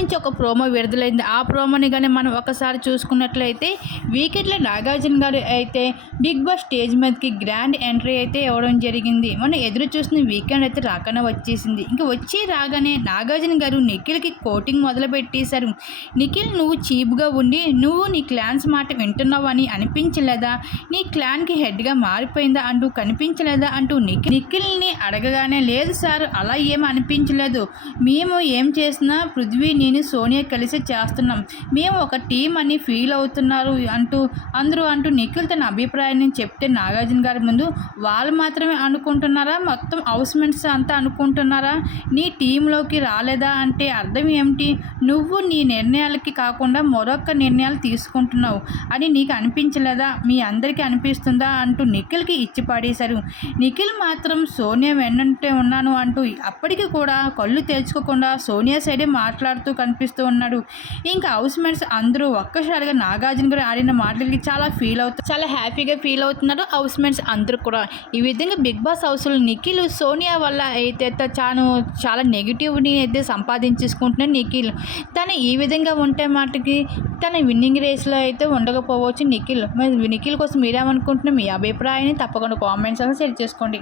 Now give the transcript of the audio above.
నుంచి ఒక ప్రోమో విడుదలైంది. ఆ ప్రోమోని కానీ మనం ఒకసారి చూసుకున్నట్లయితే వీకెండ్లో నాగార్జున గారు అయితే బిగ్ బాస్ స్టేజ్ మీదకి గ్రాండ్ ఎంట్రీ అయితే ఇవ్వడం జరిగింది. మనం ఎదురు చూసిన వీకెండ్ అయితే రాకనే వచ్చేసింది. ఇంక వచ్చి రాగానే నాగార్జున గారు నిఖిల్కి కోటింగ్ మొదలు పెట్టేశారు. నిఖిల్, నువ్వు చీప్గా ఉండి నువ్వు నీ క్లాన్స్ మాట వింటున్నావు అని అనిపించలేదా? నీ క్లాన్కి హెడ్గా మారిపోయిందా అంటూ కనిపించలేదా అంటూ నిఖిల్ని అడగగానే, లేదు సార్, అలా ఏం అనిపించలేదు. మేము ఏం చేసినా పృథ్వీ, నేను, సోనియా కలిసి చేస్తున్నాం. మేము ఒక టీం అని ఫీల్ అవుతున్నారు అంటూ నిఖిల్ తన అభిప్రాయాన్ని చెప్తే నాగార్జున గారి ముందు, వాళ్ళు మాత్రమే అనుకుంటున్నారా? మొత్తం హౌస్ మేట్స్ అంతా అనుకుంటున్నారా? నీ టీంలోకి రాలేదా అంటే అర్థం ఏమిటి? నువ్వు నీ నిర్ణయాలకి కాకుండా మరొక నిర్ణయాలు తీసుకుంటున్నావు అని నీకు అనిపించలేదా? మీ అందరికీ అనిపిస్తుందా అంటూ నిఖిల్కి ఇచ్చి పడేశారు. నిఖిల్ మాత్రం సోనియా వెన్నంటే ఉన్నాను అంటూ అప్పటికి కూడా కళ్ళు తెరుచుకోకుండా సోనియా సైడే మాట్లాడుతూ కనిపిస్తూ ఉన్నాడు. ఇంకా హౌస్ మేట్స్ అందరూ ఒక్కసారిగా నాగార్జున గారు ఆడిన మాటలకి చాలా హ్యాపీగా ఫీల్ అవుతున్నారు హౌస్ మేట్స్ అందరూ కూడా. ఈ విధంగా బిగ్ బాస్ హౌస్లో నిఖిల్ సోనియా వల్ల అయితే చాలా నెగిటివ్ని అయితే సంపాదించేసుకుంటున్నాడు నిఖిల్. తను ఈ విధంగా ఉంటే మాటకి తన విన్నింగ్ రేస్లో అయితే ఉండకపోవచ్చు నిఖిల్. మరి నిఖిల్ కోసం మీరేమనుకుంటున్నారు? మీ అభిప్రాయాన్ని తప్పకుండా కామెంట్స్ షేర్ చేసుకోండి.